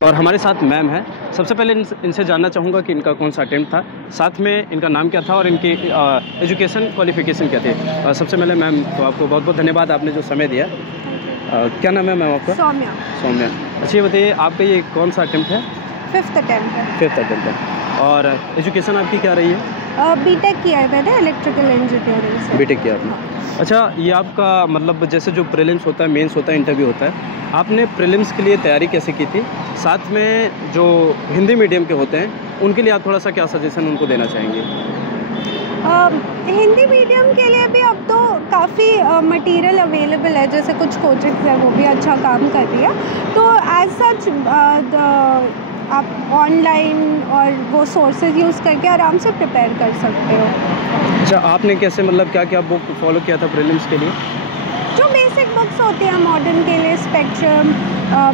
और हमारे साथ मैम है। सबसे पहले इनसे जानना चाहूँगा कि इनका कौन सा अटेम्प्ट था, साथ में इनका नाम क्या था और इनकी एजुकेशन क्वालिफिकेशन क्या थी। सबसे पहले मैम तो आपको बहुत बहुत धन्यवाद, आपने जो समय दिया। क्या नाम है मैम आपका? सौम्या। सौम्या। अच्छा ये बताइए, आपका ये कौन सा अटेम्प्ट है? 5th अटेम्प्ट है। 5th अटेम्प्ट है। और एजुकेशन आपकी क्या रही है? बीटेक किया है मैंने इलेक्ट्रिकल इंजीनियरिंग से। बीटेक किया आपने? अच्छा, ये आपका मतलब जैसे जो प्रीलिम्स होता है, मेंस होता है, इंटरव्यू होता है, आपने प्रीलिम्स के लिए तैयारी कैसे की थी? साथ में जो हिंदी मीडियम के होते हैं उनके लिए आप थोड़ा सा क्या सजेशन उनको देना चाहेंगे? हिंदी मीडियम के लिए भी अब तो काफ़ी मटेरियल अवेलेबल है, जैसे कुछ कोचिंग्स है वो भी अच्छा काम कर रही है। तो एज सच आप ऑनलाइन और वो सोर्सेज यूज़ करके आराम से प्रिपेयर कर सकते हो। अच्छा, आपने कैसे मतलब क्या क्या बुक फॉलो किया था प्रीलिम्स के लिए? जो बेसिक बुक्स होती हैं मॉडर्न के लिए स्पेक्ट्रम,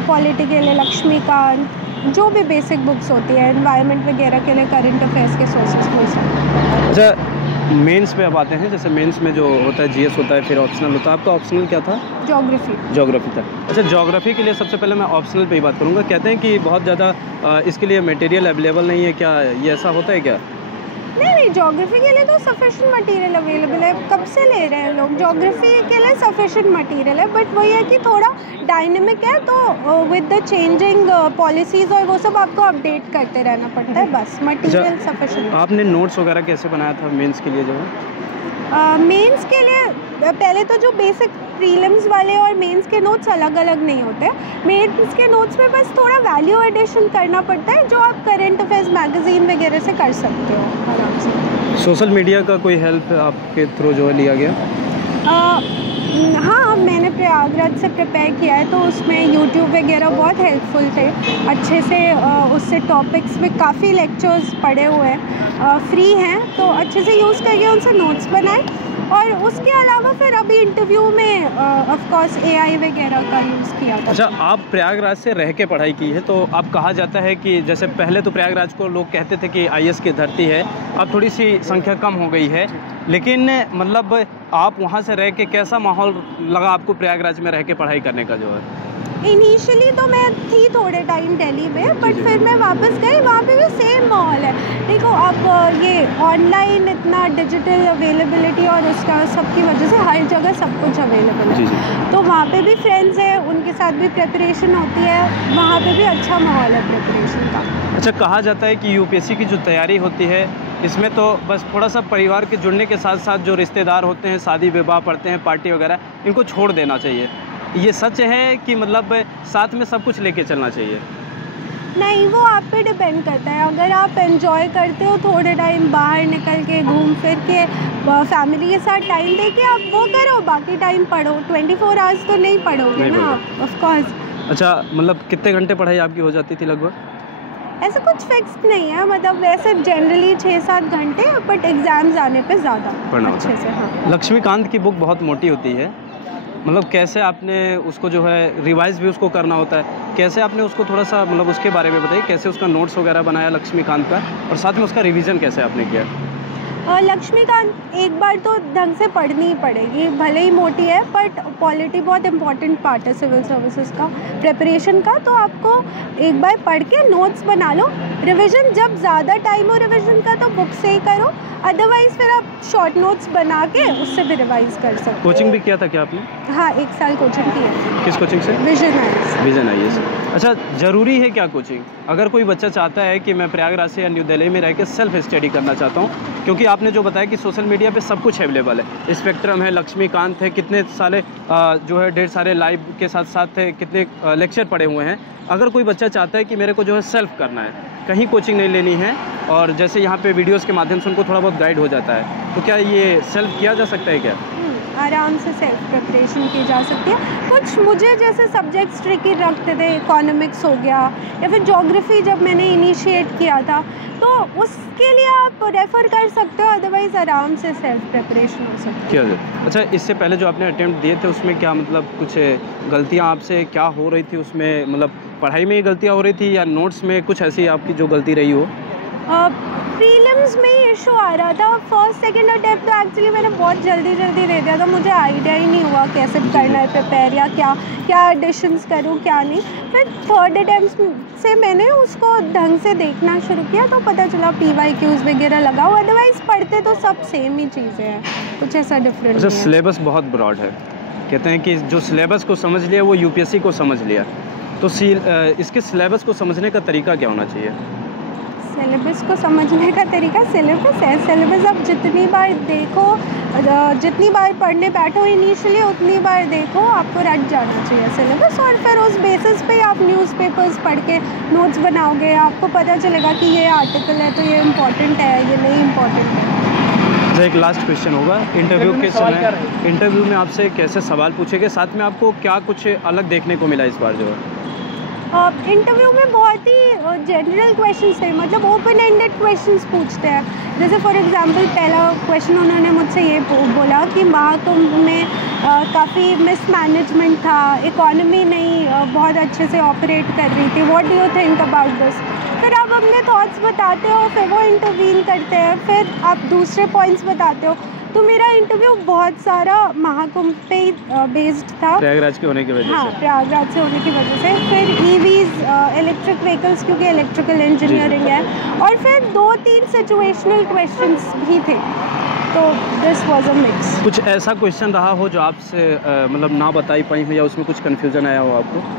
पॉलिटी के लिए लक्ष्मीकांत, जो भी बेसिक बुक्स होती है, एनवायरनमेंट वगैरह के लिए करंट अफेयर्स के सोर्सेज खोल सकते हैं। अच्छा, मेंस पे अब आते हैं। जैसे मेंस में जो होता है जीएस होता है, फिर ऑप्शनल होता है। आपका ऑप्शनल क्या था? ज्योग्राफी था। अच्छा, ज्योग्राफी के लिए सबसे पहले मैं ऑप्शनल पे ही बात करूँगा। कहते हैं कि बहुत ज़्यादा इसके लिए मटेरियल अवेलेबल नहीं है, क्या ये ऐसा होता है क्या? नहीं, ज्योग्राफी के लिए तो सफिशेंट मटेरियल अवेलेबल है। कब से ले रहे हैं लोग? ज्योग्राफी के लिए सफिशेंट मटेरियल है, बट वही है कि थोड़ा डायनेमिक है, तो विद द चेंजिंग पॉलिसीज़ और वो सब आपको अपडेट करते रहना पड़ता है। बस मटेरियल सफिशेंट। आपने नोट्स वगैरह कैसे बनाया था मेंस के लिए जो है? मेंस के लिए पहले तो जो बेसिक प्रीलिम्स वाले और मेंस के नोट्स अलग अलग नहीं होते। मेंस के नोट्स में बस थोड़ा वैल्यू एडिशन करना पड़ता है, जो आप करंट अफेयर्स मैगजीन वगैरह से कर सकते हो आराम से। सोशल मीडिया का कोई हेल्प आपके थ्रू जो है लिया गया? हाँ, मैंने प्रयागराज से प्रिपेयर किया है, तो उसमें यूट्यूब वगैरह बहुत हेल्पफुल थे। अच्छे से उससे टॉपिक्स में काफ़ी लेक्चर्स पढ़े हुए हैं, फ्री हैं, तो अच्छे से यूज़ करके उनसे नोट्स बनाए। और उसके अलावा फिर अभी इंटरव्यू में ऑफ कोर्स एआई वगैरह का यूज़ किया था। अच्छा, आप प्रयागराज से रह के पढ़ाई की है, तो अब कहा जाता है कि जैसे पहले तो प्रयागराज को लोग कहते थे कि आईएएस की धरती है, अब थोड़ी सी संख्या कम हो गई है, लेकिन मतलब आप वहाँ से रह के कैसा माहौल लगा आपको प्रयागराज में रह के पढ़ाई करने का जो है? इनिशियली तो मैं थी थोड़े टाइम दिल्ली में, बट फिर मैं वापस गई, वहाँ पे भी सेम माहौल है। देखो, अब ये ऑनलाइन इतना डिजिटल अवेलेबिलिटी और उसका सबकी वजह से हर जगह सब कुछ अवेलेबल है। तो वहाँ पे भी फ्रेंड्स हैं, उनके साथ भी प्रिपरेशन होती है, वहाँ पे भी अच्छा माहौल है प्रिपरेशन का। अच्छा, कहा जाता है कि यूपीएससी की जो तैयारी होती है इसमें तो बस थोड़ा सा परिवार के जुड़ने के साथ साथ जो रिश्तेदार होते हैं, शादी विवाह पढ़ते हैं, पार्टी वगैरह, इनको छोड़ देना चाहिए। ये सच है कि मतलब साथ में सब कुछ लेके चलना चाहिए? नहीं, वो आप पे डिपेंड करता है। अगर आप एंजॉय करते हो थोड़े टाइम बाहर निकल के घूम फिर के फैमिली के साथ टाइम दे के, आप वो करो, बाकी टाइम पढ़ो। 24 आवर्स तो नहीं पढ़ोगे ना आप, ऑफ कोर्स। अच्छा, मतलब कितने घंटे पढ़ाई आपकी हो जाती थी लगभग? ऐसा कुछ फिक्स नहीं है, मतलब वैसे जनरली 6-7 घंटे, बट एग्जाम्स आने पे ज़्यादा अच्छे से। हाँ, लक्ष्मीकांत की बुक बहुत मोटी होती है, मतलब कैसे आपने उसको जो है रिवाइज भी उसको करना होता है, कैसे आपने उसको थोड़ा सा मतलब उसके बारे में बताइए, कैसे उसका नोट्स वगैरह बनाया लक्ष्मीकांत का, और साथ में उसका रिवीजन कैसे आपने किया? लक्ष्मीकांत एक बार तो ढंग से पढ़नी ही पड़ेगी, भले ही मोटी है, बट पॉलिटी बहुत इंपॉर्टेंट पार्ट है सिविल सर्विसेज का प्रिपरेशन का। तो आपको एक बार पढ़ के नोट्स बना लो। रिवीजन जब ज़्यादा टाइम हो रिवीजन का तो बुक से ही करो, अदरवाइज़ फिर आप शॉर्ट नोट्स बना के उससे भी रिवाइज कर सकते हो। कोचिंग भी किया था क्या आपने? हाँ, 1 साल कोचिंग की है। किस कोचिंग से? Vision IAS. अच्छा, ज़रूरी है क्या कोचिंग? अगर कोई बच्चा चाहता है कि मैं प्रयागराज से या न्यू दिल्ली में रह के सेल्फ स्टडी करना चाहता हूँ, क्योंकि आपने जो बताया कि सोशल मीडिया पे सब कुछ अवेलेबल है, स्पेक्ट्रम है, लक्ष्मीकांत है, कितने सारे जो है ढेर सारे लाइव के साथ साथ कितने लेक्चर पड़े हुए हैं। अगर कोई बच्चा चाहता है कि मेरे को जो है सेल्फ करना है, कहीं कोचिंग नहीं लेनी है, और जैसे यहाँ पे वीडियोस के माध्यम से उनको थोड़ा बहुत गाइड हो जाता है, तो क्या ये सेल्फ किया जा सकता है क्या? आराम से सेल्फ प्रिपरेशन की जा सकती है। कुछ मुझे जैसे सब्जेक्ट्स ट्रिकी लगते थे, इकोनॉमिक्स हो गया या फिर ज्योग्राफी जब मैंने इनिशिएट किया था, तो उसके लिए आप रेफ़र कर सकते हो, अदरवाइज़ आराम से सेल्फ प्रिपरेशन हो सकती है। अच्छा, इससे पहले जो आपने अटेम्प्ट दिए थे उसमें क्या मतलब कुछ गलतियाँ आपसे क्या हो रही थी उसमें, मतलब पढ़ाई में ही गलतियाँ हो रही थी या नोट्स में कुछ ऐसी आपकी जो गलती रही हो? प्रीलिम्स में ही इशू आ रहा था। फर्स्ट सेकंड अटेम्प्ट तो एक्चुअली मैंने बहुत जल्दी दे दिया था, मुझे आइडिया ही नहीं हुआ कैसे करना है प्रिपेयर, या क्या एडिशंस करूँ क्या नहीं। फिर थर्ड अटेम्प्ट से मैंने उसको ढंग से देखना शुरू किया तो पता चला PYQs वगैरह लगाओ, अदरवाइज़ पढ़ते तो सब सेम ही चीज़ें हैं, कुछ ऐसा डिफरेंट नहीं है। सिलेबस बहुत ब्रॉड है, कहते हैं कि जो सिलेबस को समझ लिया वो UPSC को समझ लिया, तो इसके सिलेबस को समझने का तरीका क्या होना चाहिए? सिलेबस को समझने का तरीका सिलेबस है। सिलेबस आप जितनी बार देखो, जितनी बार पढ़ने बैठो इनिशियली उतनी बार देखो, आपको रट जाना चाहिए सिलेबस, और फिर उस बेसिस पे आप न्यूज़पेपर्स पढ़ के नोट्स बनाओगे, आपको पता चलेगा कि ये आर्टिकल है तो ये इम्पोर्टेंट है, ये नहीं इम्पोर्टेंट है। एक लास्ट क्वेश्चन होगा, इंटरव्यू के समय इंटरव्यू में आपसे कैसे सवाल पूछे गए, साथ में आपको क्या कुछ अलग देखने को मिला इस बार जो है? इंटरव्यू में बहुत ही जनरल क्वेश्चंस थे, मतलब ओपन एंडेड क्वेश्चंस पूछते हैं। जैसे फॉर एग्जांपल पहला क्वेश्चन उन्होंने मुझसे ये बोला कि महाकुंभ में काफ़ी मिसमैनेजमेंट था, इकोनॉमी नहीं बहुत अच्छे से ऑपरेट कर रही थी, what do you think about this. फिर आप अपने थॉट्स बताते हो, फिर वो इंटरवीन करते हैं, फिर आप दूसरे पॉइंट्स बताते हो। तो मेरा इंटरव्यू बहुत सारा महाकुंभ पे बेस्ड था, प्रयागराज के होने की वजह से। हाँ, प्रयागराज से होने की वजह से। फिर EVs, इलेक्ट्रिक व्हीकल्स, क्योंकि इलेक्ट्रिकल इंजीनियरिंग है, और फिर 2-3 सिचुएशनल क्वेश्चंस भी थे, तो दिस वाज अ मिक्स। कुछ ऐसा क्वेश्चन रहा हो जो आपसे मतलब ना बताई पाई हो या उसमें कुछ कन्फ्यूजन आया हो आपको?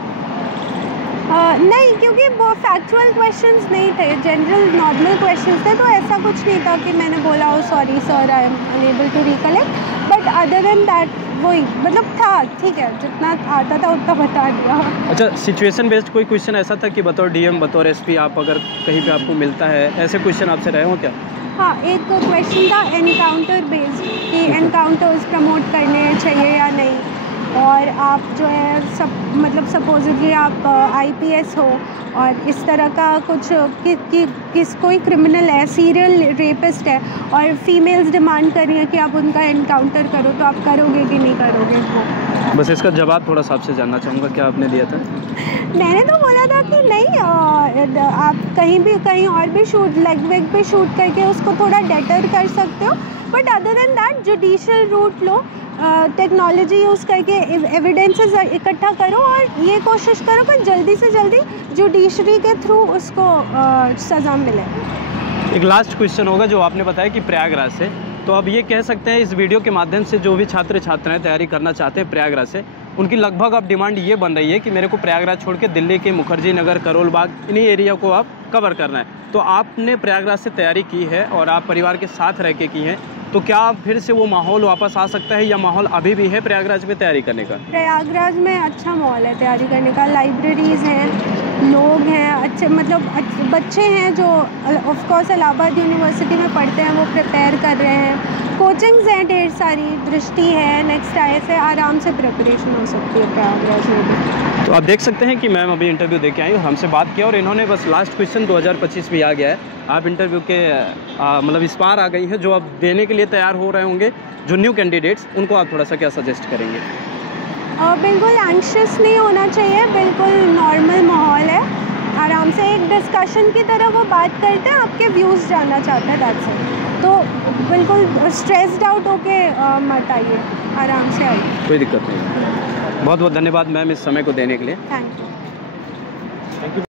नहीं, क्योंकि वो फैक्चुअल क्वेश्चंस नहीं थे, जनरल नॉर्मल क्वेश्चंस थे, तो ऐसा कुछ नहीं था कि मैंने बोला हो sorry sir I am unable to recollect, but other than that वही मतलब था, ठीक है, जितना आता था उतना बता दिया। अच्छा, सिचुएशन बेस्ड कोई क्वेश्चन ऐसा था कि बतौर DM बतौर SP आप अगर कहीं पे आपको मिलता है, ऐसे क्वेश्चन आपसे रहे हो क्या? हाँ, एक क्वेश्चन था एनकाउंटर बेस्ड, कि एनकाउंटर्स प्रमोट करने चाहिए या नहीं, और आप जो है सब मतलब सपोजिटली आप IPS हो और इस तरह का कुछ कोई क्रिमिनल है, सीरियल रेपिस्ट है, और फीमेल्स डिमांड कर रही है कि आप उनका एनकाउंटर करो, तो आप करोगे कि नहीं करोगे वो। बस इसका जवाब थोड़ा सा आपसे जानना चाहूँगा, क्या आपने दिया था? मैंने तो बोला था कि नहीं, आप कहीं और भी शूट लेग वेग पे शूट करके उसको थोड़ा डेटर कर सकते हो, but other than that judicial route लो, टेक्नोलॉजी यूज़ करके एविडेंसेस इकट्ठा करो, और ये कोशिश करो कि जल्दी से जल्दी जुडिशरी के थ्रू उसको सज़ा मिले। एक लास्ट क्वेश्चन होगा, जो आपने बताया कि प्रयागराज से, तो अब ये कह सकते हैं इस वीडियो के माध्यम से जो भी छात्र छात्राएं तैयारी करना चाहते हैं प्रयागराज से, उनकी लगभग अब डिमांड ये बन रही है कि मेरे को प्रयागराज छोड़ के दिल्ली के मुखर्जी नगर, करोल बाग, इन्हीं एरिया को आप कवर करना है। तो आपने प्रयागराज से तैयारी की है और आप परिवार के साथ रह के की हैं, तो क्या फिर से वो माहौल वापस आ सकता है, या माहौल अभी भी है प्रयागराज में तैयारी करने का? प्रयागराज में अच्छा माहौल है तैयारी करने का, लाइब्रेरीज़ हैं, लोग हैं अच्छे, मतलब बच्चे हैं जो ऑफ कोर्स इलाहाबाद यूनिवर्सिटी में पढ़ते हैं, वो प्रिपेयर कर रहे हैं, कोचिंग्स हैं ढेर सारी, दृष्टि है, नेक्स्ट IAS से आराम से प्रिपरेशन हो सकती है प्रयागराज में भी। तो आप देख सकते हैं कि मैम अभी इंटरव्यू दे के आई और हमसे बात किया, और इन्होंने बस लास्ट क्वेश्चन 2025 भी आ गया है, आप इंटरव्यू के मतलब इस पार आ गई है, जो अब देने के लिए तैयार हो रहे होंगे जो न्यू कैंडिडेट्स, उनको आप थोड़ा सा क्या सजेस्ट करेंगे? बिल्कुल एंग्शियस नहीं होना चाहिए, बिल्कुल नॉर्मल माहौल है, आराम से एक डिस्कशन की तरह वो बात करते हैं, आपके व्यूज़ जानना चाहते हैं, दैट्स इट। तो बिल्कुल स्ट्रेस्ड आउट होके मत आइए, आराम से आइए, कोई दिक्कत नहीं। बहुत बहुत धन्यवाद मैम इस समय को देने के लिए। Thank you.